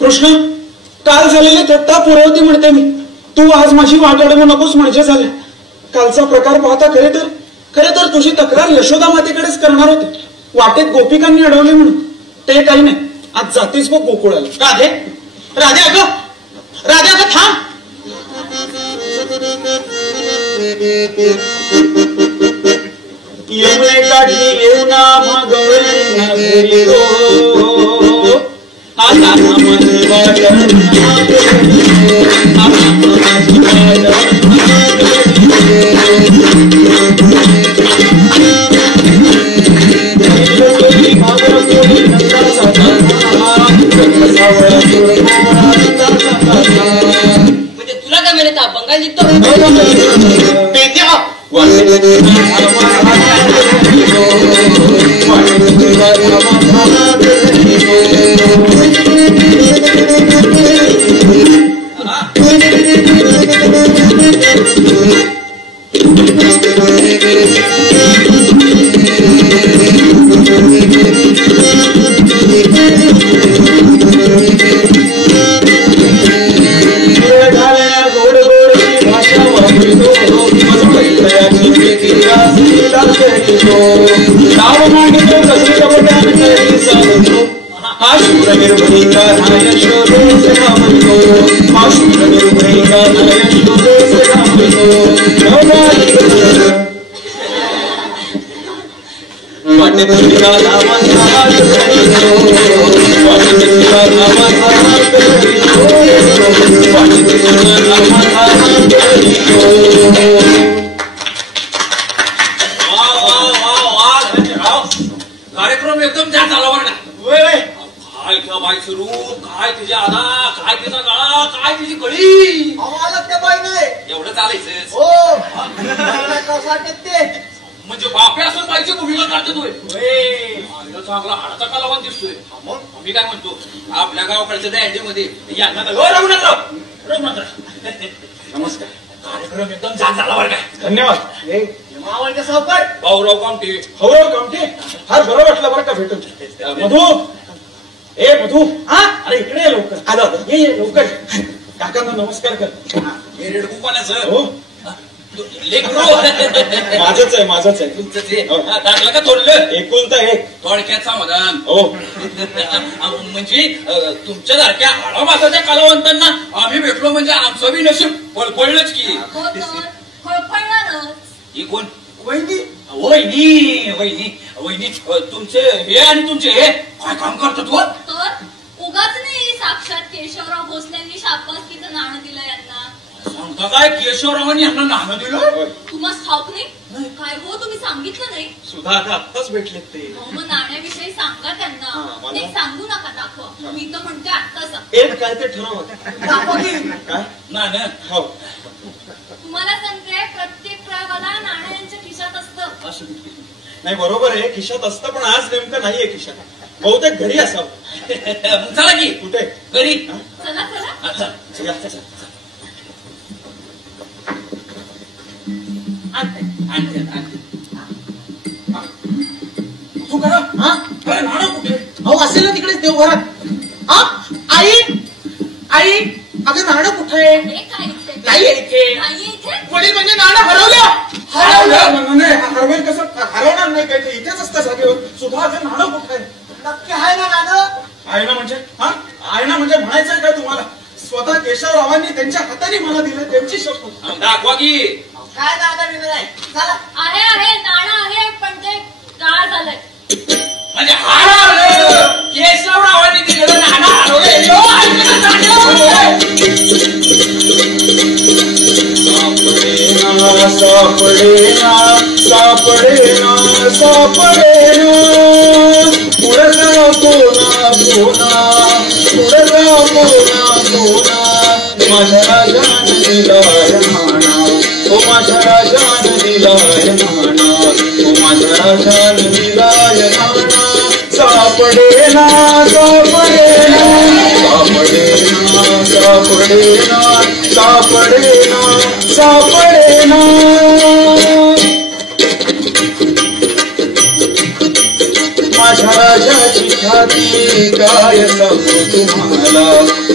कृष्ण, काल झालेली थट्टा पुरवती म्हणते मी. तू आज माझी वाट अडवू नकोस म्हणजे झालं. कालचा प्रकार पाहता खरे तर तुझी तक्रार यशोदा मातेकडेच करणार होते. वाटेत गोपिकांनी अडवले म्हणून. ते काही नाही, आज जातीच बघ गोकुळाला. राधे राधे अगं थांब. येऊळे काढली येऊ ना मागवली आता म्हणजे तुला काय मिळत बंगाल जिंकतो कार्यक्रम एकदम छान झाला बरं ना. काय बाईचं रूप, काय तिची आधा, काय तिचा गळा, काय तिची कळी. त्या बाई नाही एवढं चालायचं हो. म्हणजे बापे असून बाईची भूमिका करतो तू. चांगला हाडाचा कलावान दिसतोय. मी काय म्हणतो, आपल्या गावाकडच्या दँडीमध्ये यांना नमस्कार. कार्यक्रम एकदम छान झाला बरं का. धन्यवाद. मावळच्या सावकाश भाऊराव कामटे. भाऊराव कामटे, फार बरं वाटलं बरं का भेटून. मधू हा, अरे इकडे ये लवकर. आलो ये लवकर. काकांना नमस्कार कर. हे रेडकुंपानाचं हो लेकरू माझंच आहे. तुमचं ते टाकलं का तोडलं? एकुलता एक. थोडक्यात समाधान. हो म्हणजे तुमच्या सारख्या आळामासाच्या कलावंतांना आम्ही भेटलो म्हणजे आमचं बी नशीब फळफळलंच की. ही कोण? वहिनी. तुमचे हे आणि तुमचे हे काय काम करतो तू? उगाच नाही, साक्षात केशवराव भोसलेंनी शाबासकीचं नाणं दिलं यांना. सांगता काय, केशवरावांनी यांना नाणं दिलं? तुम्हाला ठाऊक नाही काय हो? तुम्ही सांगितलं नाही. सुद्धा आता आत्ताच भेटलेत ते. मग नाण्याविषयी सांगा त्यांना. ते सांगू नका, दाखवा. मी तर म्हणते आत्ता सांग. एक काय ते ठरव. काय नाणं? हो. तुम्हाला सांगते, प्रत्येक प्रयोगाला नाणं यांच्या खिशात असतं. नाही बरोबर आहे, खिशात असतं, पण आज नेमकं नाहीये खिशात. बहुतेक घरी असावं. चला की. कुठे? घरी. चला तू करा. अरे नाणं कुठे? अहो असेल ना तिकडेच देवघरात. आई अगं नाणं कुठे आहे? नाहीये इथे. वडील म्हणजे नाणं हरवलं. हरवेल कसं? हरवणार नाही काय, ते इथेच असतं जागेवर. सुद्धा अजून नाणं कुठे आहे? नक्की आहे ना नाणं? आहे ना म्हणजे? आहे ना म्हणजे म्हणायचं आहे का तुम्हाला? स्वतः केशवरावांनी त्यांच्या हाताने मला दिलं, त्यांची शपथ. दाखवा की. काय नाणं बिणं नाही चला. आहे नाणं आहे पण ते काळ झालंय. म्हणजे केशवरावांनी दिलेलं नाणं हरवलंय. सापडेना सापडेना सापडेना पुढचा कोणा कोणा पुढचा कोणा कोणा माझ्या राजान दिलाय नाणा ओ माझ्या राजान दिलाय नाणा ओ माझ्या राजान दिलाय नाणा सापडेना सापडेना सापडेना सापडेना सापडेना सापडेना माझ्या राजाची ख्याती काय सांगू तुम्हाला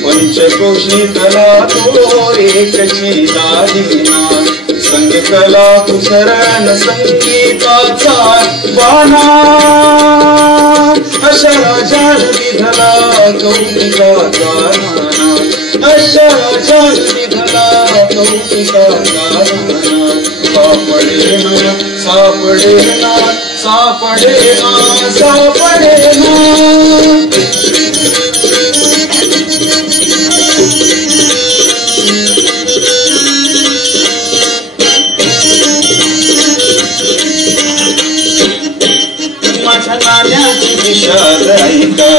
पंचकोशीतला तो एकची दागिना संगीतला कुसरण संगीताचा बाणा अशा राजान विधला कौतिकाचा नाना अशा राजान विधला कौतिकाचा नाना सापडेना सापडेना सापडेना सापडेना माझ्या नाण्याची विषाद ऐका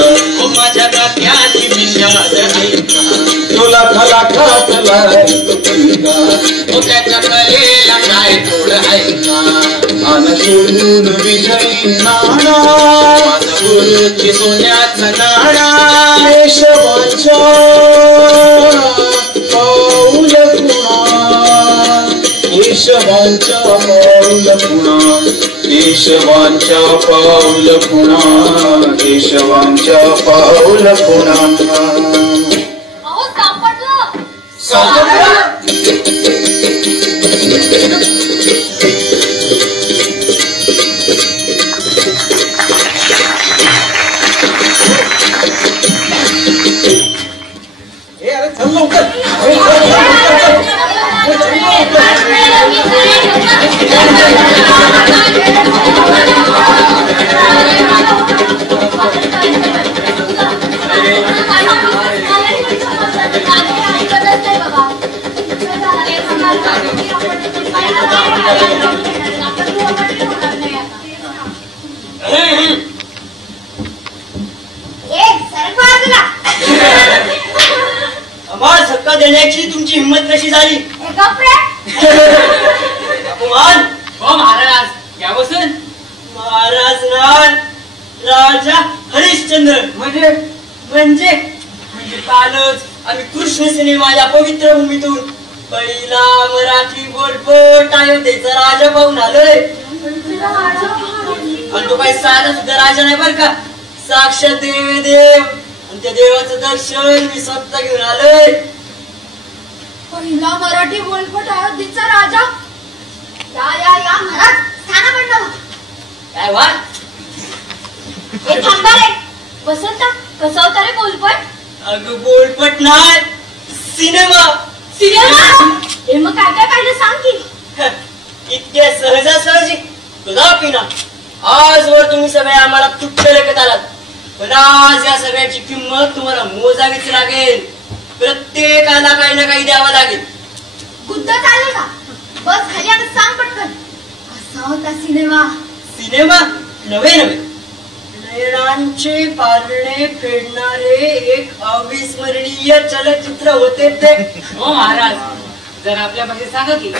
माझ्या नात्याची विषाद ऐका तुला खला खातला त्याच्या कलेला काय थोडं ऐका आन सोडून विजयी नाणा गुरुची सोन्याचा नाणा केशवाच्या पाऊल पुणा केशवांच्या पाऊल पुणा केशवांच्या पाऊल पुणा केशवांच्या पाऊल पुणा अहो सापडलं. अरे चल लवकर आम्हाला धक्का देण्याची तुमची हिंमत कशी झाली? अपमान. हो महाराज या बसून. महाराज राजा हरिश्चंद्र म्हणजे कालच आम्ही कृष्ण सिनेमा या पवित्र भूमीतून पहिला मराठी बोलपट अयोध्येचा राजा पाहून आलोय. आणि तो काही साधा सुद्धा राजा नाही बर का, साक्षात देव आणि त्या देवाचं दर्शन मी स्वतः घेऊन आलोय. पहिला मराठी बोलपट अयोध्येचा राजा. या महाराज स्थानापन्न. काय वाट हे थांबा रे. वसंत कसा होता रे बोलपट? अगं बोलपट नाही, सिनेमा. हे मग काय काय पाहिलं सांग की. इतक्या सहजासहजी कदापि ना. आजवर तुम्ही सगळे आम्हाला तुच्छ लेखत आलात, पण आज या सगळ्याची किंमत तुम्हाला मोजावीच लागेल. प्रत्येकाला काही ना काही द्यावं लागेल. बुद्ध चालेल का? बस खाली आता सांग पटकन. कसा होता सिनेमा? नवे नयनांचे पारणे फेडणारे एक अविस्मरणीय चलचित्र होते ते. हो महाराज जर आपल्या भाषेत सांगा की.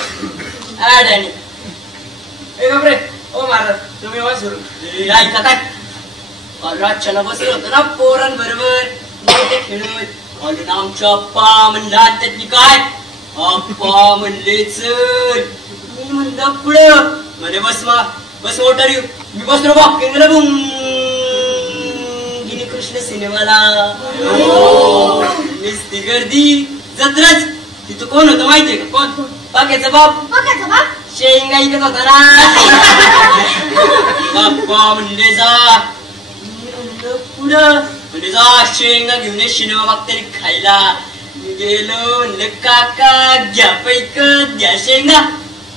आणि बापरे. ओ महाराज तुम्ही वा सुरू ऐका काय. रातच्याला बसलो होतो ना पोरांबरोबर खेळत आणि आमच्या अप्पा म्हणला त्यातली काय अप्पा म्हणले चल. मी म्हणलं पुढं म्हणे बस मोटर येऊ. मी बसलो बा केंद्र गिनी कृष्ण सिनेमाला. नुसती गर्दी जत्रच. तिथं कोण होतं माहितीये का? कोण? बाक्याचा बाप शेंगा इकत होता ना. बाप्पा म्हणले जा. मी म्हणलं पुढं म्हणजे जा शेंगा घेऊन ये सिनेमा बघताना खायला. मी गेलो म्हणलं काका घ्या पैकत घ्या शेंगा.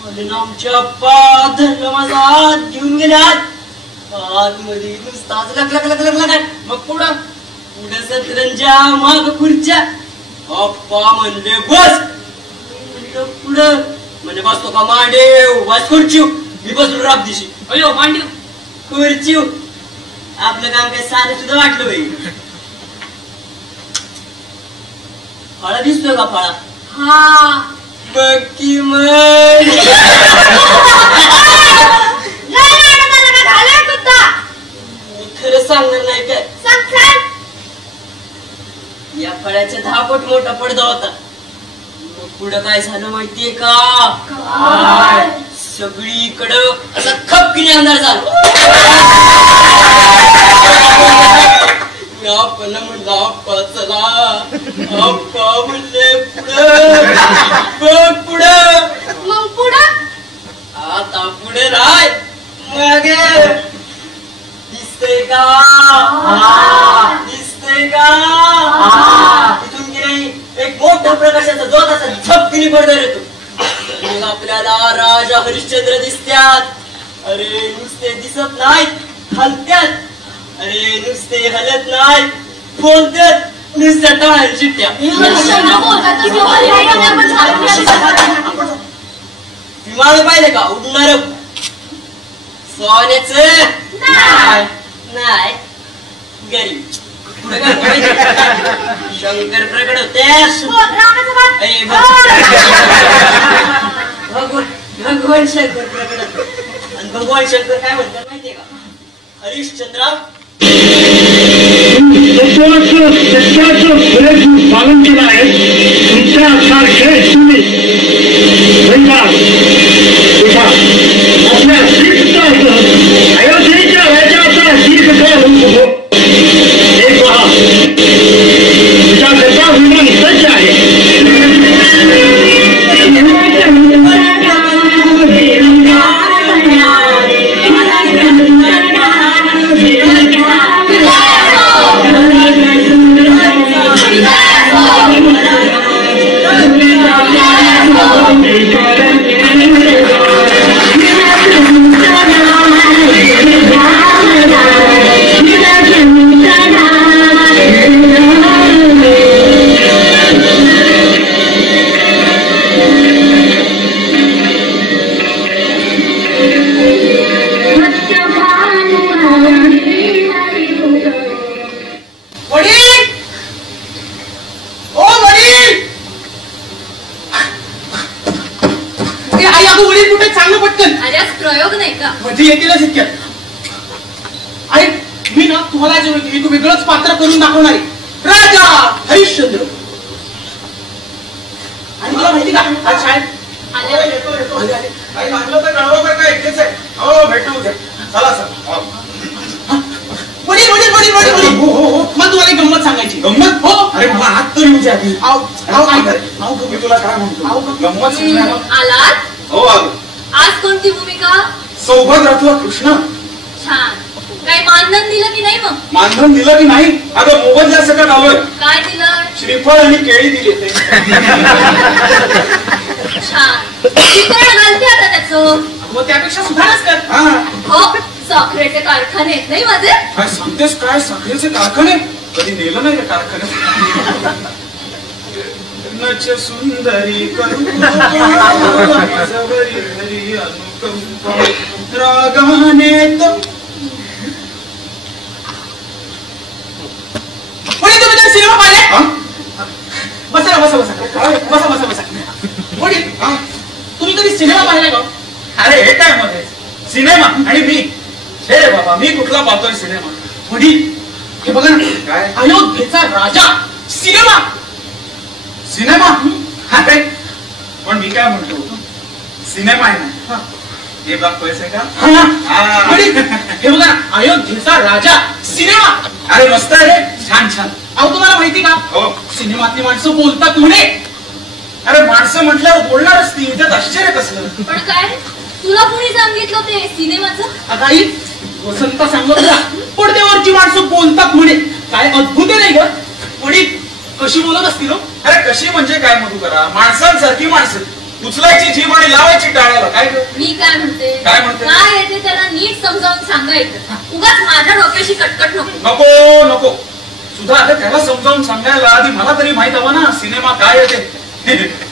आमच्या अप्पा धरलं माझा हात घेऊन गेल्यात आतमध्ये नुसताच लग लग लग लग लग. मग पुढं पुढे सतरंजा माग खुर्च्या. अप्पा म्हणले बस. पुढं म्हणजे बसतो का मांडेव बस खुर्ची. मी बसलो राब दिशी. अयो मांडेव खुर्ची. आपलं काम काही साधं सुद्धा वाटलं बाई. फळा दिसतोय का फळा? हा बक्की खरं सांगणार नाही काय. या फळ्याचा 10 फूट मोठा पडदा होता. मग पुढं काय झालं माहितीये का? सगळीकडं असा खपकीने अंधार झाला. आपण म्हणला अप्पा चला. अप्पा म्हणले पुढं बघ पुढं. मग पुढं आता पुढे राय मागे दिसतंय का? दिसतंय का? तिथून की नाही एक मोठा प्रकाशाचा जोत असा झपकीने पडदा येतो. मग आपल्याला राजा हरिश्चंद्र दिसतात. अरे नुसते दिसत नाहीत हलत्यात. अरे नुसते हलत नाही बोलतात. नुसत्या टाळ्या चिट्ट्या. विमान पाहिले का उडणार सोन्याच नाही गरीब. शंकर प्रकट होते. भगवान शंकर प्रकट होते. आणि भगवान शंकर काय म्हणतात माहितीये का? हरिश्चंद्र सत्याचं पुरेपूर पालन केलं आहे. तुमच्यासारखे तुम्ही आपल्या श्रीपुत्रासह अयोध्येच्या राजाचा दीर्घकाळ होऊन उभो. हे पहा तुझ्याकरता विमान सज्ज आहे. प्रयोग नाही का? म्हणजे येतीलच इतक्यात. आणि मी ना तुम्हाला एक वेगळंच पात्र करून दाखवणार आहे. राजा हरिश्चंद्र. आणि मला माहिती का आज शाळेत लागलं तर कळवा बरं का एकटेच आहे. हो भेटू चला सर. वडील वडील वडील वडील वडील. हो हो हो. मला तुम्हाला एक गंमत सांगायची. गंमत? हो. अरे मग हात तरी उद्या आधी. मी तुला काय म्हणतो गंमत आलात? हो आलो. आज कोणती भूमिका? सौभद्रातला कृष्ण. छान. काय मानधन दिलं की नाही? मग मानधन दिलं की नाही? अगं मोबदल्या सकट आलोय. काय दिलं? श्रीफळ आणि केळी दिली ते. छान. चित्र घालते आता त्याचं. मग त्यापेक्षा सुधारच कर. हो साखरेचे कारखाने आहेत नाही माझे? काय सांगतेस काय? साखरेचे कारखाने? कधी नेलं नाही का कारखान्यात? नच सुंदरी अनुकंपा रागाने तुम्ही सिनेमा पाहिले? बसा बसा बसा बसा बसा बसा. वडील तुम्ही कधी सिनेमा पाहिला का? अरे हे काय मध्ये सिनेमा आणि मी? हे बाबा मी कुठला पाहतोय सिनेमा? वडील हे बघा ना. काय? अयोध्येचा राजा सिनेमा. सिनेमा? अरे पण मी काय म्हणतो सिनेमा आहे ना हे बघतोयस का? वडील हे बघा ना. अयोध्येचा राजा सिनेमा. अरे मस्त आहे रे. छान छान. अहो तुम्हाला माहिती का? हो. सिनेमातली माणसं बोलतात म्हणे. अरे माणसं म्हटल्यावर बोलणारच ती. त्यात आश्चर्य कसलं? पण काय तुला कोणी सांगितलं ते सिनेमाचं? आता आई वसंत सांगत होता पडद्यावरची माणसं बोलतात म्हणे. काय अद्भुत नाही ग. वडील कशी बोलत असतील? अरे कशी म्हणजे काय मधू करा? माणसांसारखी माणसं. उचलायची जीभ आणि लावायची टाळ्याला. काय मी काय म्हणते काय म्हणते? काय येते त्याला नीट समजावून सांगायचं. उगाच माझ्या डोक्याशी कटकट नको. नको नको सुद्धा. आता त्याला समजावून सांगायला आधी मला तरी माहित हवं ना सिनेमा काय येते.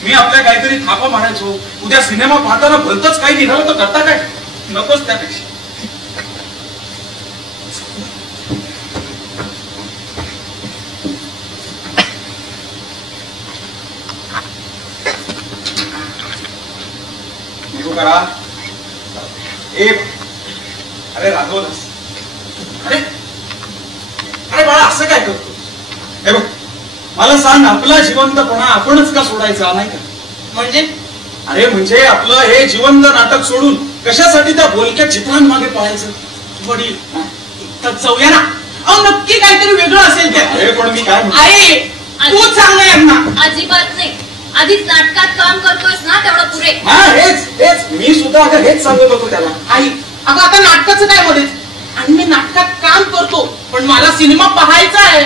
मी आपल्या काहीतरी थापा मारायचो. उद्या सिनेमा पाहताना भलतच काही निघालं तर करता काय. नकोच त्यापेक्षा. करा अरे रागवलास. अरे अरे बाळा असं काय करतो. हे बघ मला सांग आपला जिवंतपणा आपणच का सोडायचा नाही का. म्हणजे अरे म्हणजे आपलं हे जिवंत नाटक सोडून कशासाठी त्या बोलक्या चित्रांमागे पळायचं. वडील तर जाऊया ना. अहो नक्की काहीतरी वेगळं असेल ते. अरे पण मी काय म्हणतो. आई तूच सांग ना यांना. अजिबात नाही. आधीच नाटकात काम करतोयस ना तेवढं पुरे. हा हेच हेच मी सुद्धा अगं हेच सांगत होतो त्याला. आई अगं आता नाटकाचं काय मध्येच. आणि मी नाटकात काम करतो पण मला सिनेमा पाहायचा आहे.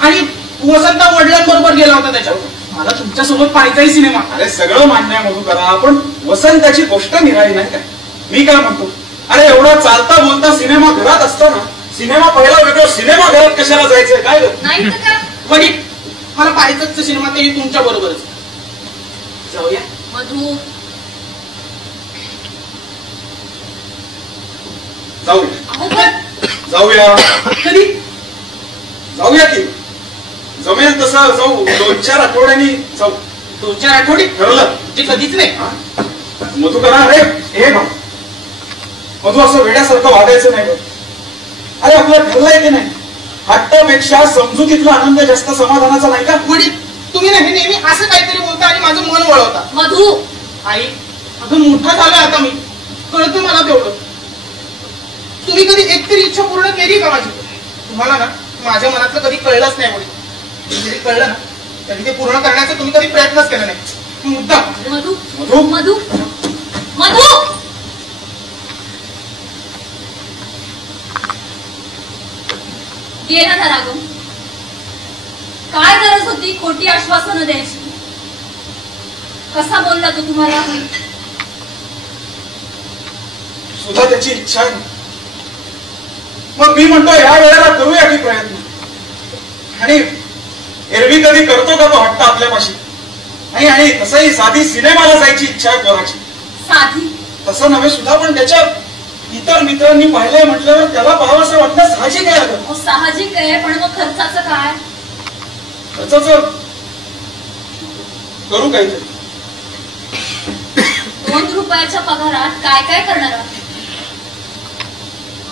आणि वसंत वडिलांबरोबर गेला होता त्याच्यावर. मला तुमच्यासोबत पाहायचाही सिनेमा. अरे सगळं मान्य आहे मधू करा. आपण वसंताची गोष्ट निघाली नाही काय. मी काय म्हणतो अरे एवढा चालता बोलता सिनेमा घरात असताना सिनेमा पहिला वेगळं सिनेमा घरात कशाला जायचंय काय. नाही तर काय. वडील मला पाहायचंच सिनेमा ते तुमच्या बरोबरच. जाऊया मधू. जाऊया जाऊया कधी जाऊया की जमेल तसं जाऊ. 2-4 आठवड्यांनी जाऊ. 2-4 आठवडे ठरलं ते कधीच नाही. मधू करा. अरे हे बघ मधू असं वेड्यासारखं वागायचं नाही बघ. अरे आपलं ठरलंय की नाही. हट्टापेक्षा समजुतीतला आनंद जास्त समाधानाचा नाही का. वडील तुम्ही ना हे नेहमी असं काहीतरी बोलता आणि माझं मन वळवता. मधू आई अगं मोठा झालोय आता मी. कळतं मला तेवढं. तुम्ही कधी एकतरी इच्छा पूर्ण केली का माझी. तुम्हाला ना माझ्या मनातलं कधी कळलंच नाही वडील. जरी कळलं ना तरी ते पूर्ण करण्याचा तुम्ही कधी प्रयत्नच केला नाही. मुद्दा मधू मधू मधू मधू. गेला ना रागम. काय गरज होती खोटी आश्वासनं द्यायची. कसा बोलला तो तुम्हाला. सुद्धा त्याची इच्छा आहे. मग मी म्हणतो या वेळेला करूया की प्रयत्न. आणि एरवी कधी करतो का तो हट्ट आपल्यापाशी नाही. आणि तसंही साधी सिनेमाला जायची इच्छा आहे पोराची. साधी तसं नव्हे सुद्धा पण त्याच्या इतर मित्रांनी पाहिलंय म्हटल्यावर त्याला पाहावं असं वाटणं साहजिक आहे. अगं साहजिक आहे पण मग खर्चाचं काय. खर्चाचं करू काहीतरी. 2 रुपयाच्या पगारात काय काय करणार आहात.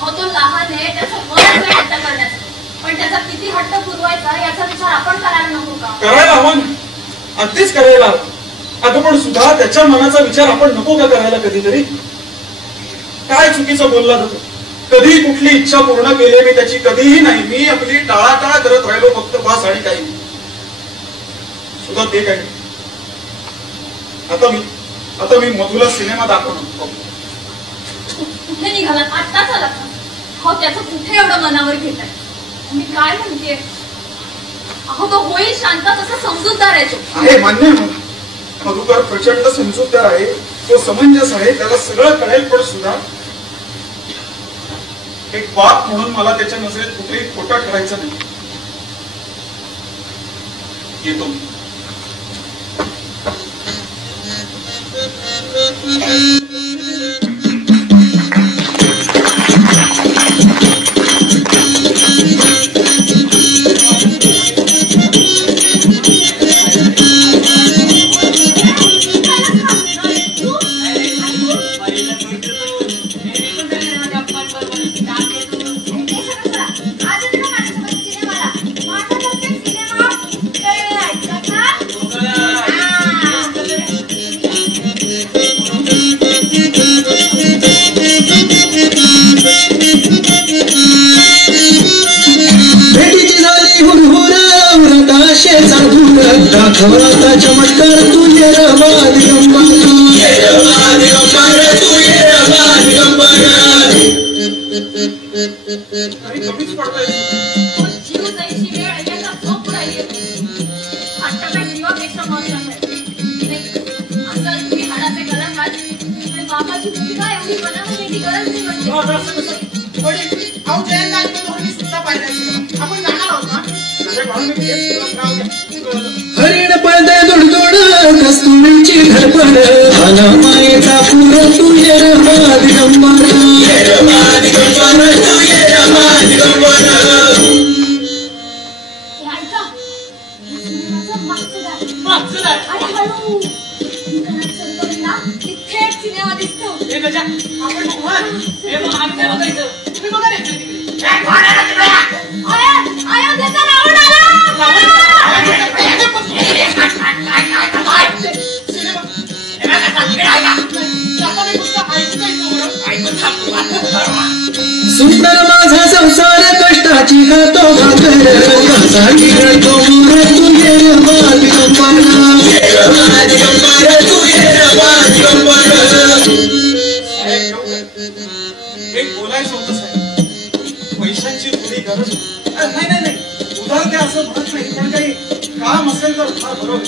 हो तो लहान आहे त्याचं मन हट्ट करण्याचं. पण त्याचा किती हट्ट पुरवायचा याचा विचार आपण करायला नको का. करायला हवं अगदीच करायला हवं. अगं पण सुद्धा त्याच्या मनाचा विचार आपण नको का करायला कधीतरी. काय चुकीचं बोलला जातो. कधी कुठली इच्छा पूर्ण केली मी त्याची कधीही नाही. मी आपली टाळाटाळ करत राहिलो फक्त बस आणि काही नाही. सुद्धा ते काय. आता मी मधूला सिनेमा दाखवणार. कुठे निघाला आत्ताच आला. हो त्याचं कुठे एवढं मनावर घेत आहे. मी काय म्हणते अहो तो होईल शांत तसं समजूतदार आहे तो. आहे मान्य आहे. मधुकर प्रचंड समजूतदार आहे. तो समंजस आहे. त्याला सगळं कळेल. पण सुद्धा एक बाप म्हणून मला त्याच्या नजरेत कुठेही खोटं ठरायचं नाही. येतो. दाखवला चमत्कार तू ये रमा दिगंबर कमीच पडतोय. जीव जायची वेळ याचा झोप राहिली. हट्ट काय जीवापेक्षा महत्वाचा आहे. असं माझी मनामध्ये ती गरज नाही म्हणजे. अहो जयंत आणि तो दोन्ही सुद्धा पाहिजे आपण जाणार आहोत ना हरिण पळतय दुडदुड कस्तुरीची धडपड आला मायेचा पूर तू ये रमा दिगंबर ये रमा दिगंबर तू ये रमा दिगंबर. ऐका मागचं दार आणि हळू घरात सरकवली ना की थेट सिनेमा दिसतो. आपण आम्ही काय बघायचं तुम्ही बघा रे अयोध्येचा रावण आला. सुंदर माझा संसार कष्टाची खातो भाकर कसा गिरतो मोर तू ये रमा दिगंबर ये रमा दिगंबर तू ये रमा दिगंबर. एक बोलायचं होतं साहेब पैशांची थोडी गरज होती. नाही उधार ते असं म्हणत नाही पण काही काम असेल तर फार बरोबर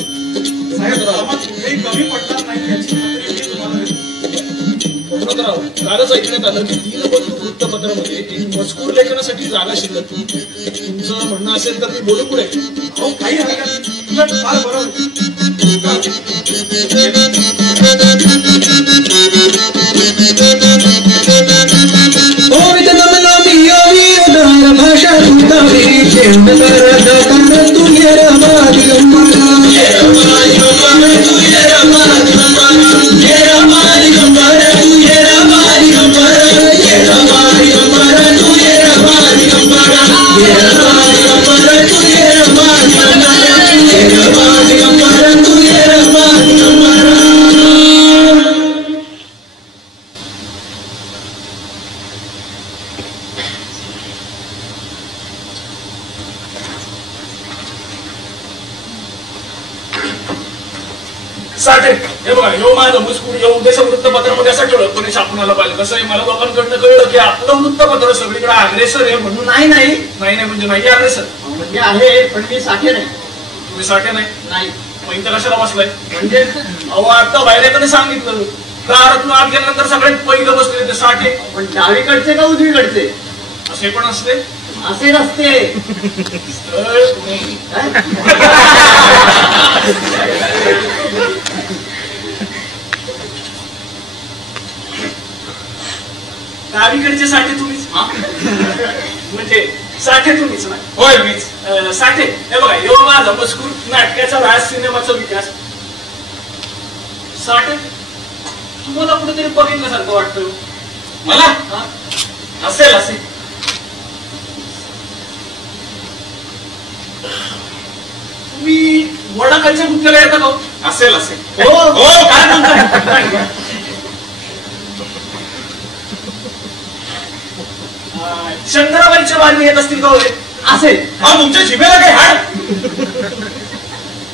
साहेब कामात कुठेही कमी पडणार नाही याची खात्री मी तुम्हाला देतो. कालच ऐकण्यात आलं की 3 बंधू वृत्तपत्रामध्ये एक मजकूर लेखनासाठी जागा शिल्लक. तुमचं म्हणणं असेल तर मी बोलू पुढे. अहो काही हरकत नाही उलट फार बरोबर. ओवित नमला मी योगी उदार भाषा तुतावी चेंद करत तू ये रमा दिगंबर ये रमा दिगंबर तू ये रमा दिगंबर ये रमा दिगंबर तू ये रमा दिगंबर ये रमा दिगंबर तू ये रमा दिगंबर ये रमा दिगंबर तू ये रमा दिगंबर ये रमा दिगंबर तू ये रमा दिगंबर. साठे हे बघा यो माझं मजकूर या उद्देश वृत्तपत्रामध्ये असं ठेवलं कोणी छापून आलं पाहिजे. कसं आहे मला लोकांकडनं कळलं की आपलं वृत्तपत्र सगळीकडे अग्रेसर आहे म्हणून. नाही म्हणजे नाही अग्रेसर म्हणजे आहे पण मी साठे नाही. तुम्ही साठे नाही मग इथं कशाला बसलाय म्हणजे अहो आता बाहेरकडे सांगितलं दारातून आत गेल्यानंतर सगळ्यात पहिलं बसले ते साठे. पण डावीकडचे का उजवीकडचे असे पण असते असे नसते. डावीकडचे साठे तुम्हीच म्हणजे साठे तुम्हीच ना. होय मीच. साठे हे बघा यो माझा मजकूर नाटकाचा राज सिनेमाचा विकास. साठे तुम्हाला कुठेतरी बघितल्यासारखं वाटतं मला असेल तुम्ही वडाखालच्या गुत्त्याला येता का? असेल हो काय म्हणता चंद्राबाईच्या वाणी येत असतील का होते असेल. तुमच्या जिभेला काही हाड.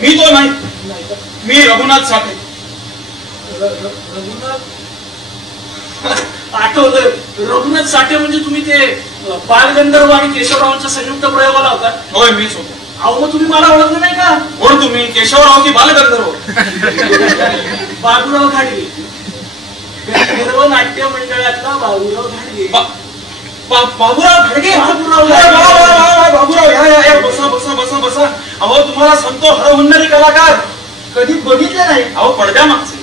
मी तो नाही मी रघुनाथ साठे. आठवलं रघुनाथ साठे म्हणजे तुम्ही ते बालगंधर्व आणि केशवरावांचा संयुक्त प्रयोगाला होता. होय मीच होतो. अहो मग तुम्ही मला ओळखलं नाही का? कोण तुम्ही? केशवराव की बालगंधर्व? बाबूराव घाडगे गंधर्व नाट्य मंडळातला बाबूराव घाडगे. बाबूराव घाडगे? बाबूराव या बसा. अहो तुम्हाला सांगतो हरहुन्नरी कलाकार कधी बघितलं नाही. अहो पडद्या मागचे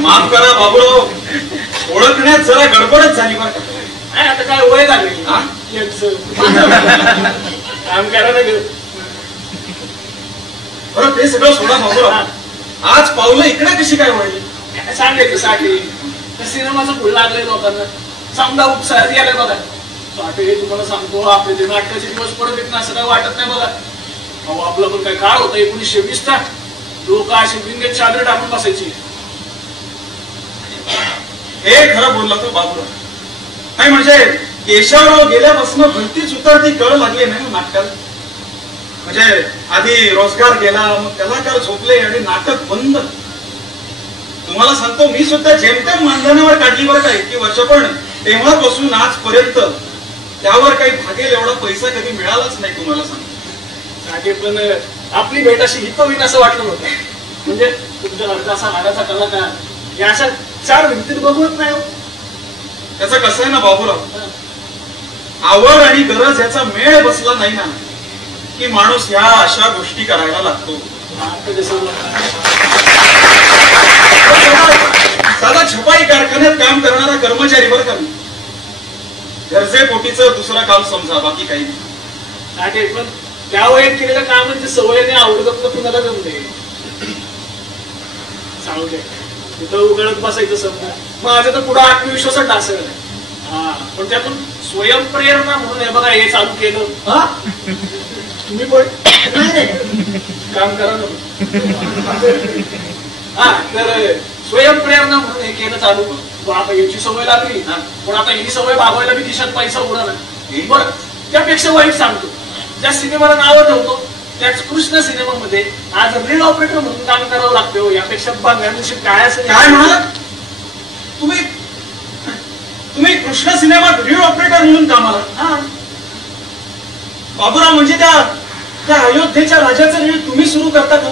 माफ करा बाबूराव ओळखण्यात जरा गडबडच झाली बरं का. आता काय वय झाले काम करायला गेलो. बरं ते सगळं सोडा बाबूराव. आज पावलं इकडे कशी काय वळली? सांगायचं साठी सिनेमाचं फुल लागलंय लोकांना चांगला उत्साह गेलाय बघा. साठी तुम्हाला सांगतो आपले ते नाटकाचे दिवस पडत येत ना असं काय वाटत नाही बघा. अहो आपलं पण काय काळ होता 1920चा. लोक अशी विंगेत चादर टाकून बसायची. हे खरं बोलला तो बाबूराव. नाही म्हणजे केशवराव गेल्यापासून भलतीच उतरती कळ लागली नाही नाटकाला. म्हणजे आधी रोजगार गेला मग कलाकार झोपले आणि नाटक बंद. तुम्हाला सांगतो मी सुद्धा जेमतेम मानधनावर काढली बरं का 21 वर्ष पण तेव्हापासून आजपर्यंत त्यावर काही भागेल एवढा पैसा कधी मिळालाच नाही तुम्हाला सांगतो. पण आपली भेट अशी हित होईल असं वाटलं होतं. म्हणजे तुमच्या घरचा असा हाडाचा कलाकार या अशा 4 भिंतीत बघवत नाही. त्याचं कसं आहे ना बाबूराव, आवड आणि गरज याचा मेळ बसला नाही ना की माणूस ह्या अशा गोष्टी करायला लागतो. साधा छपाई कारखान्यात काम करणारा कर्मचारी बरं का, गरजेपोटीचं दुसरं काम समजा, बाकी काही नाही. पण त्या वयात केलेल्या कामांची सवयीने आवडत कुणाला जमते. सांगू दे तिथं उघडत बसायचं समजा, माझं तर पुढे आत्मविश्वासात ढासळ. पण त्यातून स्वयंप्रेरणा म्हणून हे बघा हे चालू केलं. तुम्ही पण काम करा ना. तर स्वयंप्रेरणा म्हणून हे केलं चालू. आता याची सवय लागली पण आता ही सवय भागवायला मी खिशात पैसा उडाला. बरं त्यापेक्षा वाईट सांगतो, ज्या सिनेमाला नावं ठेवतो त्याच कृष्ण सिनेमामध्ये आज रील ऑपरेटर म्हणून काम करावं लागतं. यापेक्षा बघण्याविषयी काय असं काय म्हणाल तुम्ही? तुम्ही कृष्ण सिनेमात रील ऑपरेटर म्हणून कामाला? बाबूराव म्हणजे त्या अयोध्येच्या राजाचं रील तुम्ही सुरू करता का?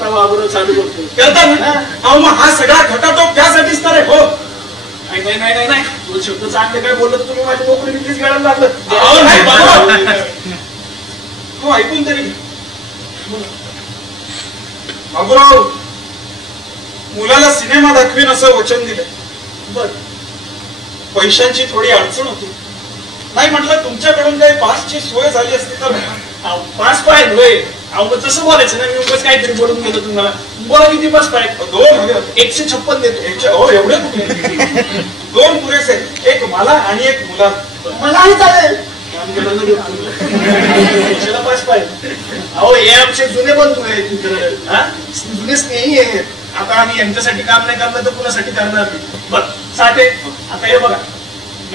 बाबूराव चालू करतो करता ना? अहो मग हा सगळा खटाटोप त्यासाठीच तर आहे. हो नाही नाही नाही नाही, 2 शब्द चांगले काय बोलत तुम्ही, माझी नोकरी बिकरीच घ्यायला लागलं. अहो नाही बाबूराव, हो ऐकून तरी बाबूराव, मुलाला सिनेमा दाखवीन असं वचन दिलं. बर पैशांची थोडी अडचण होती, नाही म्हटलं तुमच्याकडून काही पासची सोय झाली असती तर. पास पाहिजे होय. अहो तसं बोलायचं ना, मी उगाच काहीतरी बोलून गेलो तुम्हाला. बोला किती पास पाहिजे? 2 हवे. 156 देतो. हो एवढे कुठे? 2 पुरेसे, एक मला आणि एक मुला. मलाही चालेल. पास पाहिजे. अहो हे आमचे जुने बंधू आहेत, जुने स्नेही आहेत. आता आम्ही यांच्यासाठी काम नाही करणार तर कुणासाठी करणार नाही. बरं साठे, आता हे बघा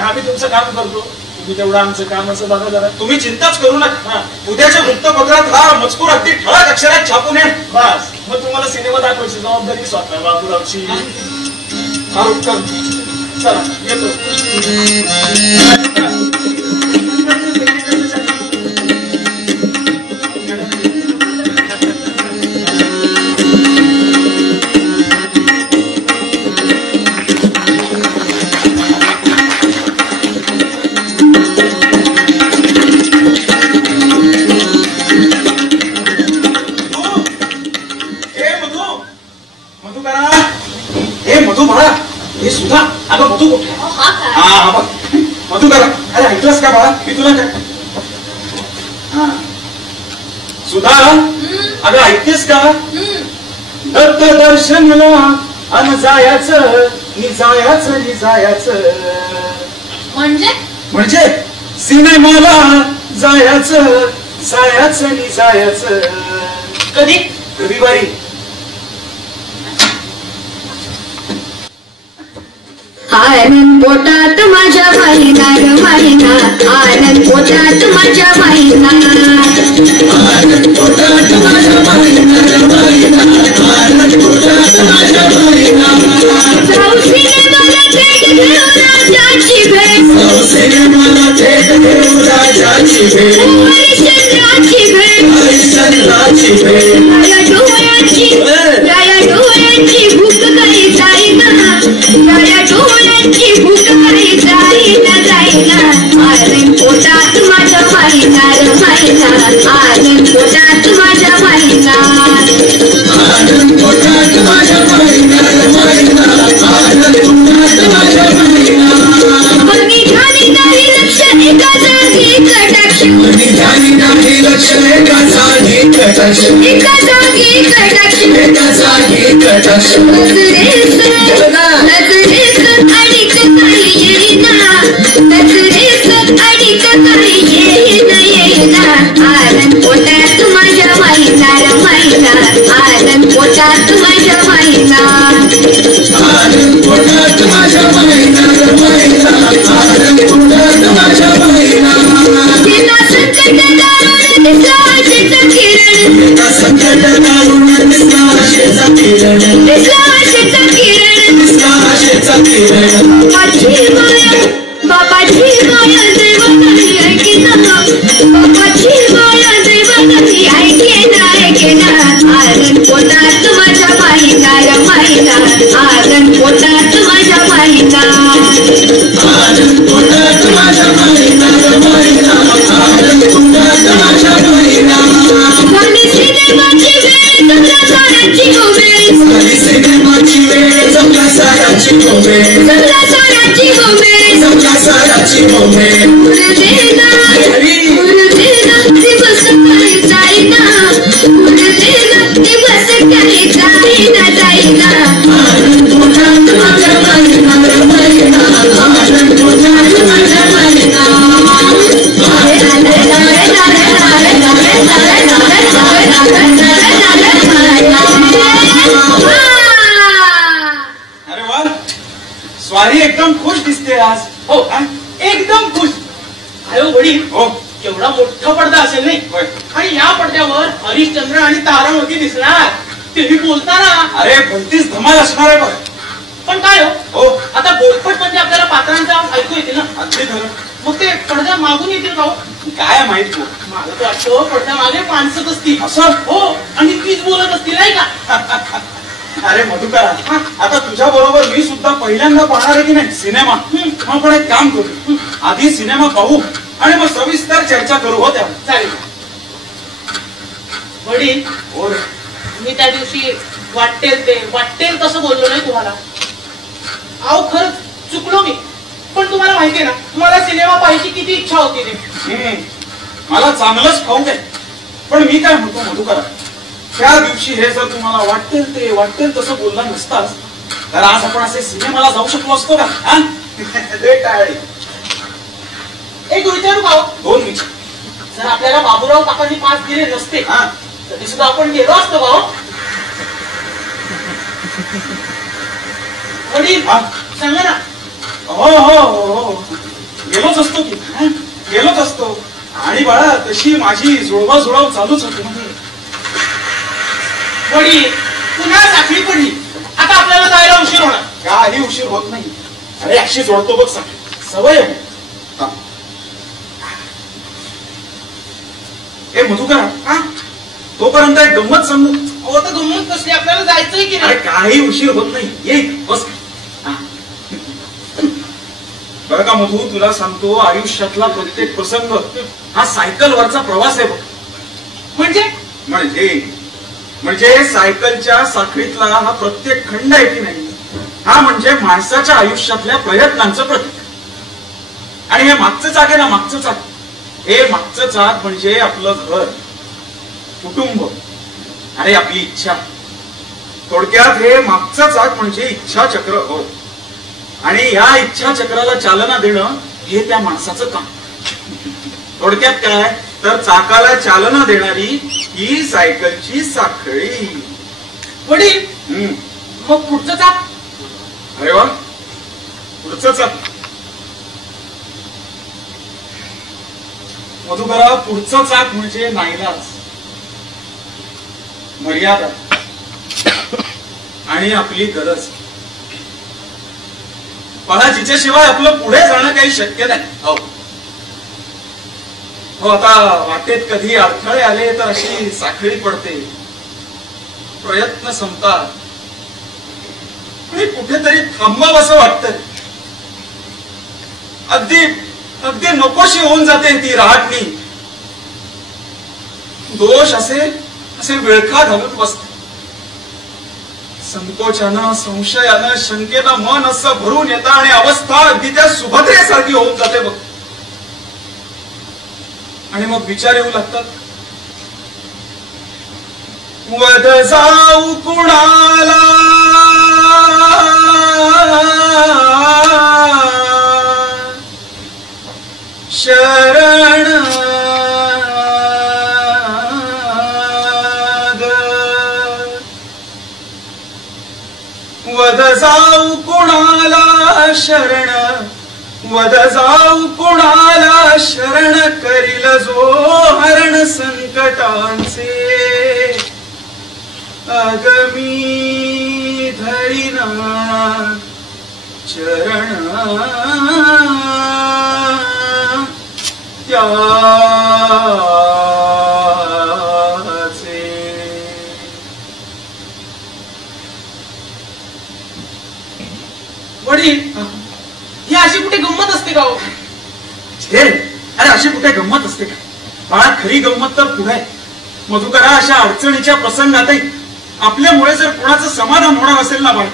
आम्ही तुमचं काम करतो, तुम्ही तेवढं आमचं कामाचं बघा जरा. तुम्ही चिंताच करू नका, उद्याच्या वृत्तपत्रात हा मजकूर अगदी ठळक अक्षरात छापून येईल. बस मग तुम्हाला सिनेमा दाखवायची जबाबदारी स्वतः बाबूरावची. चला येतो. हे सुद्धा अगं मधू कुठे? मधू करा. अरे ऐकलंस का बाळा, मी तुला काय सुधा अगं ऐकतेस का? दत्त दर्शनला अन जायाचं निजायाचं निजायाचं. म्हणजे सिनेमाला जायाचं जायाचं निजायाचं. कधी? रविवारी. आनंद पोटात माझ्या महिना ग महिना, आनंद पोटात माझ्या महिना, आनंद पोटात माझ्या महिना ग महिना, आनंद पोटात माझ्या महिना. जाऊ सिनेमाला थेट घेऊ राजाची भेट, जाऊ सिनेमाला थेट घेऊ राजाची भेट, हरिश्चंद्राची भेट, हरिश्चंद्राची भेट. या डोळ्यांची भूक काही जाईना, या डोळ्यांची भूक काही जाईना जाईना. आनंद पोटात माझ्या महिना ग महिना, आनंद पोटात माझ्या महिना, आनंद पोटात माझ्या महिना ग महिना, आनंद पोटात माझ्या महिना. मनी झाली नाही लक्ष एका जागी कटाक्ष, मनी झाली नाही लक्ष एका जागी कटाक्ष, एका जागी कटाक्ष, एका जागी कटाक्ष. नजरेस अडीक काही येईना, नजरेस अडीक काही येईना येईना. आनंद पोटात माझ्या महिना ग महिना, आनंद पोटात माझ्या महिना, आनंद पोटात माझ्या महिना ग महिना, आनंद पोटात माझ्या महिना. तिला संकट दारुण दिसला आशेचा किरण, एका संकट दारुण दिसला आशेचा किरण, दिसला आशेचा किरण, दिसला आशेचा किरण. बाबाची माया, बाबाची माया देवतानी ऐकेना, बाबाची माया देवतानी ऐकेना ऐकेना. आनंद पोटात नाची मोमे मुरदेना दिवस काही जाईना मुरदेना दिवस काही जाईना जाईना आनंद तुझ्यात माझ्या मायना रमायना आनंद तुझ्यात माझ्या मायना अरे वा, स्वारी एकदम खुश दिसते आज. हो एकदम खुश. अरे वडील हो केवढा मोठा पडदा असेल नाही होय. आणि या पडद्यावर हरिश्चंद्र आणि तारामती दिसणार तेही बोलताना. अरे भलतीच धमाल असणार आहे बघ. पण काय हो हो आता बोलपट म्हणजे आपल्याला पात्रांचा आवाज ऐकू येतील ना. अगदी खरं. मग ते पडद्या मागून येतील का हो? काय माहित तू. मला तर वाटतं पडद्या मागे माणसंच असतील असं हो आणि तीच बोलत असतील नाही का. अरे मधुकरा, आता तुझ्या बरोबर मी सुद्धा पहिल्यांदा पाहणार आहे की नाही सिनेमा. मग आपण एक काम करू, आधी सिनेमा पाहू आणि मग सविस्तर चर्चा करू. हो त्यावर चालेल. वडील हो रे. मी त्या दिवशी वाटेल तसं बोललो नाही तुम्हाला. अहो खरंच चुकलो मी. पण तुम्हाला माहितीये ना मला सिनेमा पाहायची किती इच्छा होती ते. मला चांगलंच ठाऊक आहे. पण मी काय म्हणतो मधुकरा, त्या दिवशी हे जर तुम्हाला वाटेल तसं बोलला नसतास तर आज आपण असे सिनेमाला जाऊ शकलो असतो का. एक विचारू का हो? दोन विचार. जर आपल्याला बाबूराव काकांनी पास दिले नसते तरी सुद्धा आपण गेलो असतो का हो? वडील सांगा ना. हो हो हो गेलोच असतो की. गेलोच असतो. आणि बाळा तशी माझी जुळवाजुळव चालूच होती. वडील पुन्हा साखळी पडली. आता आपल्याला जायला उशीर होणार. काही उशीर होत नाही. अरे अशी जोडतो बघ सवय आहे. हे मधुकरा, तोपर्यंत एक गंमत सांगू. हो तर गंमत कसली आपल्याला जायचंय की अरे नाही. काही उशीर होत नाही. ये बस. बरं का मधू, तुला सांगतो आयुष्यातला प्रत्येक प्रसंग हा सायकलवरचा प्रवास आहे बघ. म्हणजे सायकलच्या साखळीतला हा प्रत्येक खंड आहे की नाही, हा म्हणजे माणसाच्या आयुष्यातल्या प्रयत्नांचं प्रतीक. आणि हे मागचं चाक आहे ना, मागचं चाक, हे मागचं चाक म्हणजे आपलं घर, कुटुंब आणि आपली इच्छा. थोडक्यात हे मागचं चाक म्हणजे इच्छा चक्र. हो, आणि या इच्छा चक्राला चालना देणं हे त्या माणसाचं काम. थोडक्यात काय तर चाकाला चालना देणारी ही सायकलची साखळी. वडील मग पुढचं चाक. अरे वा, पुढचं चाक. मधुकरा, पुढचं चाक म्हणजे नाईलाज, मर्यादा आणि आपली गरज. मला जिच्याशिवाय आपलं पुढे जाणं काही शक्य नाही. हो, आता वाटेत कधी अडथळे आले तर अशी साखळी पडते, प्रयत्न संपतात आणि कुठेतरी थांबावं असं वाटतं. अगदी अगदी नकोशी होऊन जाते ती राहटणी. दोष असे विळखा घालून बसते. संकोचानं, संशयानं, शंकेनं मन असं भरून येतं आणि अवस्था अगदी त्या सुभद्रेसारखी होऊन जाते बघ. आणि मग विचार येऊ लागतात, वद जाऊ कुणाला शरण वद जाऊ कुणाला शरण, वद जाऊ कुणाला शरण, करील जो हरण संकटांचे. अगमी धरिना चरण त्याचे. वडील ही अशी कुठे गंमत असते का हो? अरे अशी कुठे गंमत असते का बाळा? खरी गंमत तर पुढे आहे. मधुकरा, अशा अडचणीच्या प्रसंगातही आपल्यामुळे जर कोणाचं समाधान होणार असेल ना बाळ,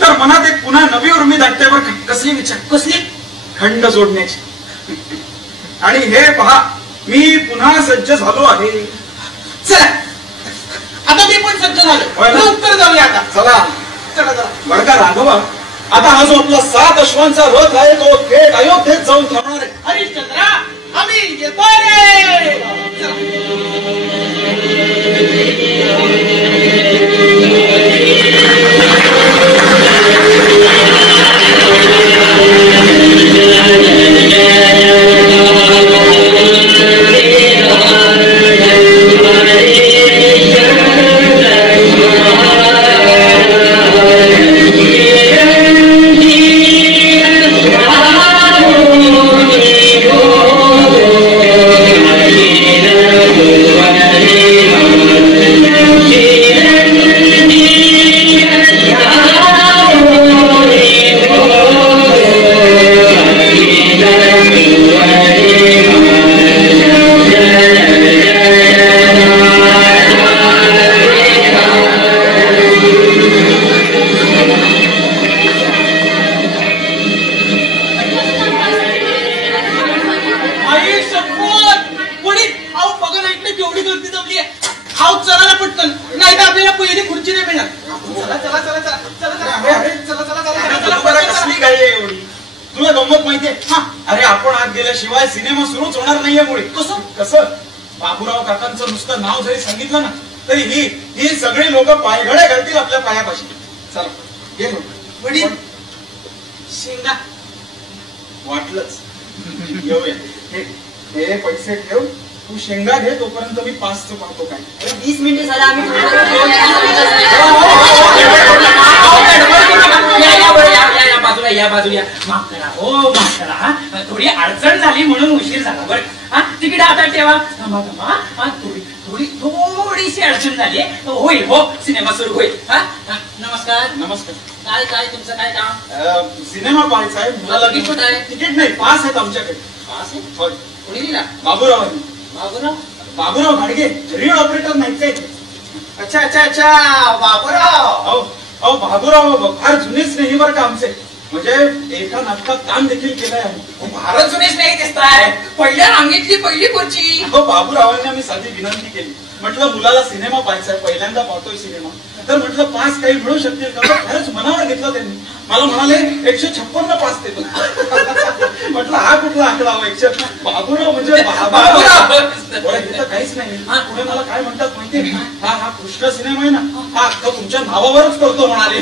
तर मनात एक पुन्हा नवी उर्मी दाटते बरं का. कसली विचार, कसली खंड जोडण्याची. आणि हे पहा, मी पुन्हा सज्ज झालो आहे. चला आता मी पण सज्ज झालो. उत्तर जाऊया आता. चला चला चला. बरं का राघवा, आता हा जो आपला 7 अश्वांचा रथ आहे तो थेट अयोध्येत जाऊन थांबणार आहे. हरिश्चंद्रा आम्ही येतो रे. शिवाय सिनेमा सुरूच होणार नाहीये मुळे. कसं कसं बाबूराव काकांचं नुसतं नाव जरी सांगितलं ना तरी ही सगळी लोक पायघड्या घालतील आपल्या पायापाशी. चला ये वडील शेंगा वाटलंच. येऊया. हे पैसे ठेव, तू शेंगा घे, तोपर्यंत मी 5चं पाहतो. काय 20 मिनिटं झालं आम्ही या बाजूला माफ करा. हो माफ करा. थोडी अडचण झाली म्हणून उशीर झाला. बरं हा तिकडे आता ठेवा. थांबा थांबा. थोडीशी अडचण झाली. होईल हो सिनेमा सुरू होईल. हा नमस्कार. नमस्कार. काय काय तुमचं काय काम? सिनेमा पाहायचा आहे. मुलाला तिकीट आहे? तिकीट नाही, पास आहेत आमच्याकडे. पास आहे? होय. कोणी दिला? बाबूराव बाबूराव घाडगे रीड ऑपरेटर नाहीत काय? अच्छा अच्छा अच्छा बाबूराव. अहो बाबूराव फार जुने स्नेही बर का आमचे. म्हणजे एका नाटकात काम देखील केलंय आम्ही. भारत जुनेच नाही दिसताय. पहिल्या रांगेतली पहिली खुर्ची. हो बाबूरावांनी आम्ही साधी विनंती केली. म्हटलं मुलाला सिनेमा पाहायचा आहे, पहिल्यांदा पाहतोय सिनेमा, तर म्हटलं पास काही मिळू शकतील का? खरंच मनावर घेतलं त्यांनी. मला म्हणाले 156 पास देतो. म्हटलं हा कुठला आकडा हो 100? बाबूराव म्हणजे काहीच नाही. पुढे मला काय म्हणतात माहितीये? हा कृष्ण सिनेमा आहे ना, हा अख्खा तुमच्या नावावरच करतो म्हणाले.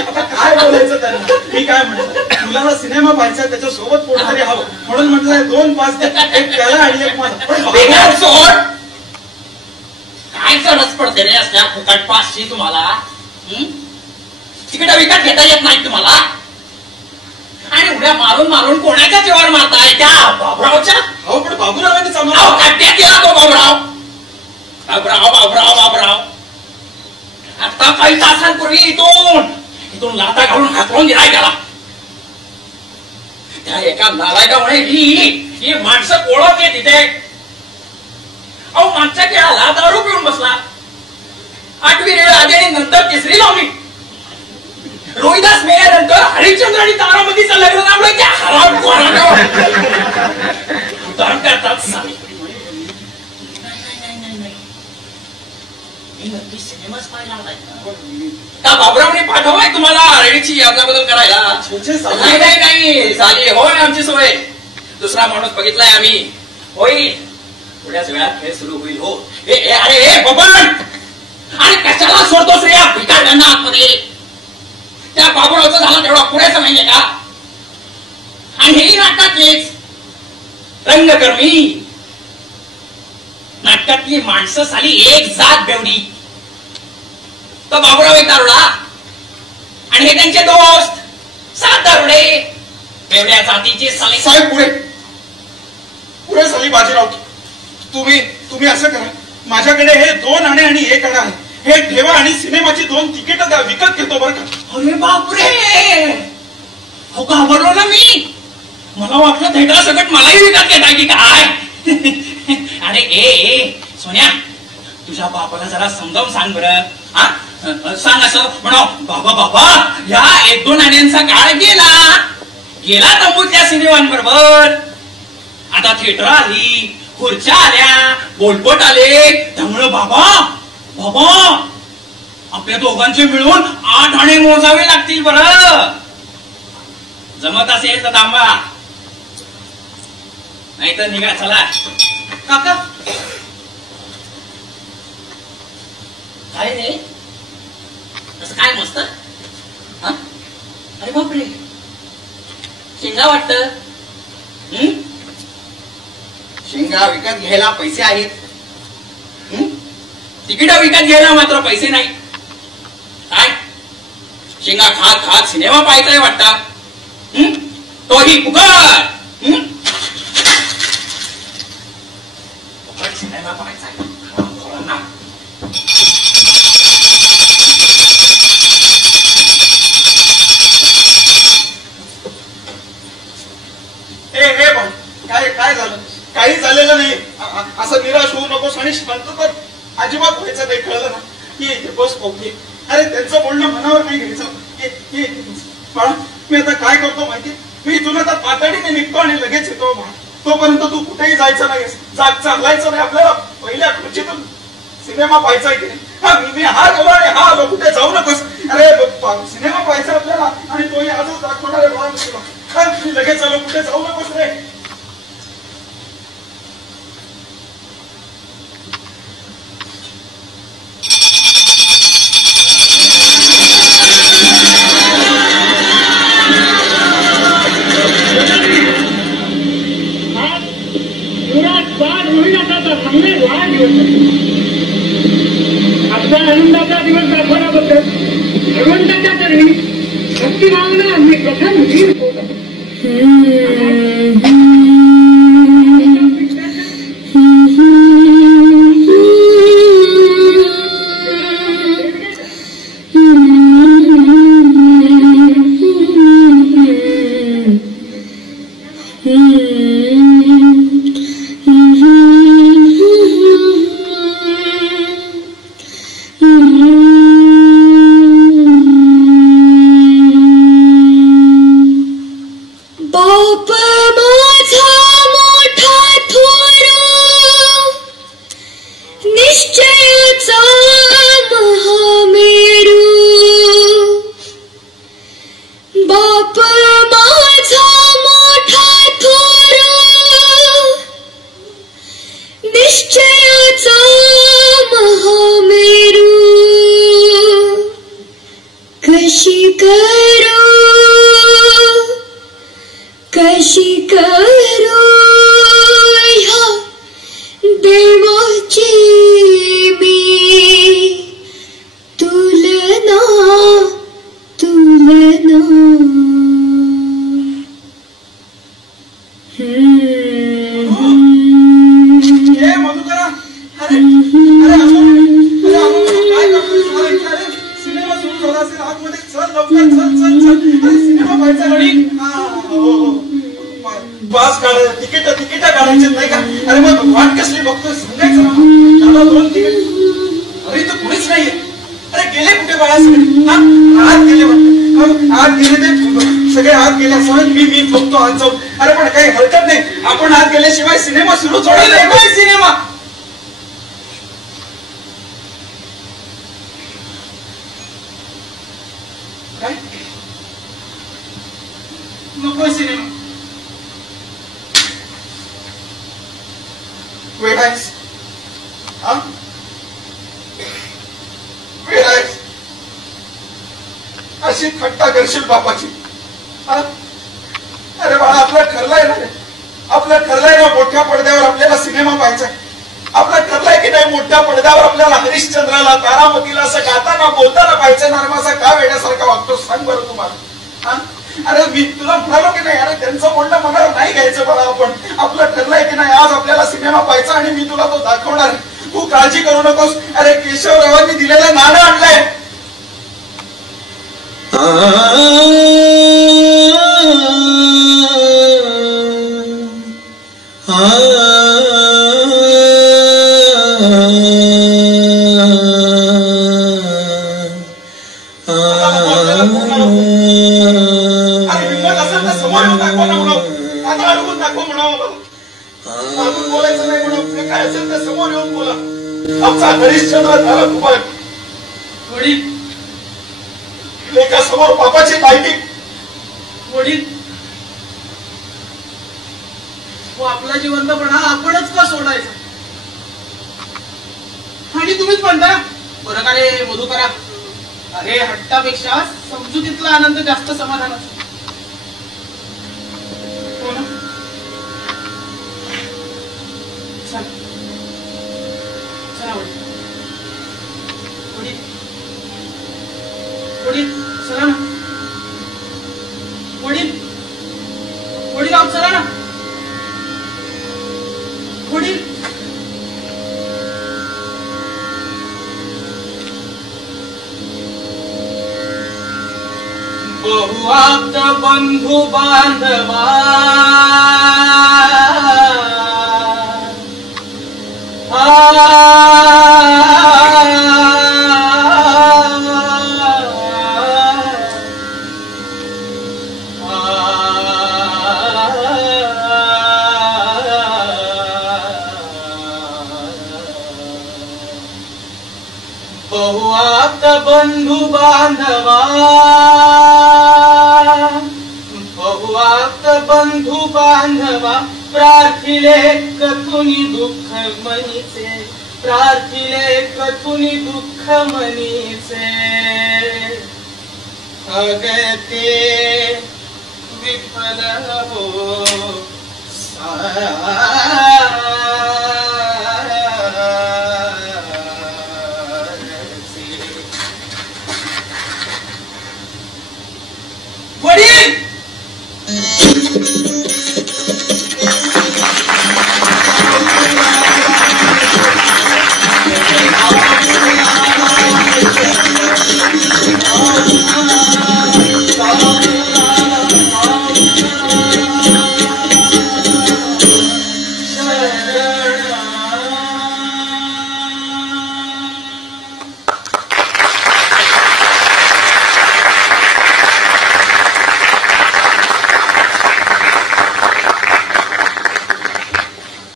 आता काय बोलायचं त्यांना? मी काय म्हटलं, मुलाला सिनेमा पाहायचा त्याच्या सोबत कोणतरी हवं म्हणून म्हटलं 2 पास दे, एक त्याला आणि एक माझा. काय गरज पडते रे असल्या फुकट पासची तुम्हाला? तिकडे विकत घेता येत नाही तुम्हाला? आणि उड्या मारून मारून कोणाच्या जीवावर मारताय? त्या बाबूरावच्या? हो पण बाबूरावांनीच काट्या केला तो बाबूराव. बाबूराव आता काही तासांपूर्वी इथून लाथा घालून हातवून दिलाय त्याला. त्या एका नालायकामुळे ही माणसं ओळख येत तिथे. अहो मागच्या खेळाला दारू पिऊन बसला. 8वी रेळ आधी आणि नंतर 3री लावली. रोहिदास मेल्यानंतर हरिश्चंद्र आणि तारामतीचं लग्न लावलं. त्या हराम करतात. मी सिनेमाच पाहिला त्या बाबुरावने पाठवलाय तुम्हाला रेडीची यादीबद्दल करायला. नाही झाली होय आमची सोय. दुसरा माणूस बघितलाय आम्ही. होईल थोड्याच वेळात खेळ सुरू होईल. हो अरे बबन, आणि कशाला सोडतोस रे या भिकाऱ्यांना आतमध्ये? त्या बाबुरावचं झालं तेवढा पुरेसा नाहीये का? आणि हेही नाटकातलेच रंगकर्मी. नाटकातली माणसं साली एक जात बेवडी. तो बाबुराव एक दारुडा आणि हे त्यांचे दोस्त 7 दारुडे. बेवड्या जातीचे साले. साहेब पुढे झाली बाजीराव. तुम्ही असं करा, माझ्याकडे हे 2 आणे आणि 1 आणा आहे. हे ठेवा आणि सिनेमाची 2 तिकीट द्या, विकत घेतो बरं का. अरे बापरे, हो घाबरलो ना मी. मला वाटलं थिएटर सगळं मलाही विकत घेताय की काय. अरे ए सोन्या, तुझ्या बापाला जरा समजावून सांग बरं. सांग असं म्हणा, बाबा या 1-2 आण्यांचा काळ गेला. गेला तंबूतल्या सिनेमांबरोबर. आता थिएटर आली, खुर्च्या आल्या, बोलपट आले. त्यामुळे बाबा बाबा आपल्या दोघांचे मिळून 8 आणे मोजावे लागतील बरं. जमत असेल तर थांबा, नाही तर निघा. चला काका काय रे तसं काय मस्त. अरे बापरे शेंगा वाटत. शेंगा विकत घ्यायला पैसे आहेत, तिकीट विकत घ्यायला मात्र पैसे नाही. काय शेंगा खात खात सिनेमा पाहायचाय वाटतं, तोही फुकट. सिनेमा पाहायचाय ना. ए पण काय झालं? काही झालेलं नाही. असं निराश होऊ नकोस आणि शांत तर अजिबात व्हायचं नाही. कळलं ना? ये इथे बस पोहोचली. अरे त्यांचं बोलणं मनावर नाही घ्यायचं. बाळा मी आता काय करतो माहिती, मी इथून आता तातडीने निघतो आणि लगेच येतो. तोपर्यंत तू कुठेही जायचं नाही, चालायचं नाही. आपल्याला पहिल्या खुर्चीतून सिनेमा पाहायचा की नाही. मी हा गेलो आणि हा आलो. कुठे जाऊ नकोस. अरे सिनेमा पाहायचा आपल्याला आणि तोही आजच दाखवणार आहे. मी लगेच आलो. कुठे जाऊ नकोस रे. आपल्या आनंदाचा दिवस दाखवण्याबद्दल भगवंताच्या चरणी भक्ती भावना मी प्रथम वीर होता. अशी थट्टा करशील बापाची. अरे बाळा आपलं ठरलंय ना, आपलं ठरलंय ना मोठ्या पडद्यावर आपल्याला सिनेमा पाहायचा. आपलं ठरलंय की नाही मोठ्या पडद्यावर आपल्याला हरिश्चंद्राला तारामतीला असं गाताना बोलताना पाहायचं. नरमासा का वेड्यासारखा वागतो सांग बरं तुम्हाला. अरे मी तुला म्हणालो की नाही, अरे त्यांचं बोलणं मनावर नाही घ्यायचं बाळा. आपण आपलं ठरलंय की नाही आज आपल्याला सिनेमा पाहायचा आणि मी तुला तो दाखवणार. तू काळजी करू नकोस. अरे केशवरावांनी दिलेलं नाणं आणलंय. समोर दाखवा ना म्हणावं, आता अडवून दाखवा म्हणावं. अजून बोलायचं नाही म्हणून काय असेल ते समोर येऊन बोला. आमचा हरिश्चंद्र झाला तुम्हाला वडील. लेखासमोर बापाची माहिती. वडील, आपला जिवंतपणा आपणच का सोडायचा? आणि तुम्हीच म्हणता बरं का रे मधुकरा, अरे हट्टापेक्षा समजुतीतला आनंद जास्त समाधानाचा. हो ना? चला चला वडील, वडील वडील चला ना. वडील वडील आहोत चला ना. वडील बहुआप्त बंधू बांधवा बहुआप्त बंधू बांधवा, बहुआप्त बंधू बांधवा, प्रार्थिले कथुनी दुःख मनीचे, प्रार्थिले कथुनी दुःख मनीचे. अगते विफल हो वडील.